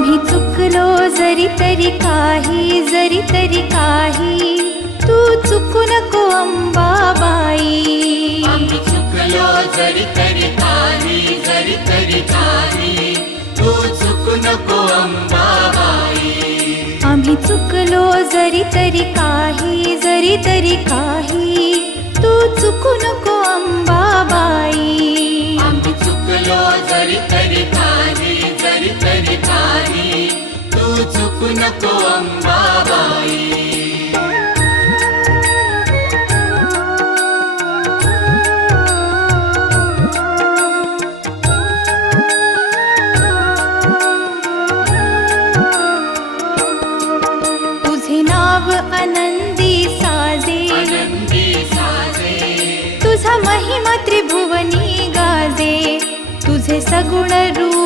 आम्ही चुकलो जरी तरी काही, जरी तरी काही, तू चुकू नको अंबाबाई. आम्ही चुकलो जरी तरी काही, जरी तरी काही, तू चुकू नको अंबाबाई. आम्ही चुकलो जरी तरी काही, जरी तरी काही, तू चुकू नको अंबाबाई. आम्ही चुकलो जरी तरी काही, जरी तरी काही, तू चुकू नको अंबाबाई. तुझे नाव आनंदी साजे, आनंदी साजे, तुझा महिमा त्रिभुवनी गाजे. तुझे सगुण रूप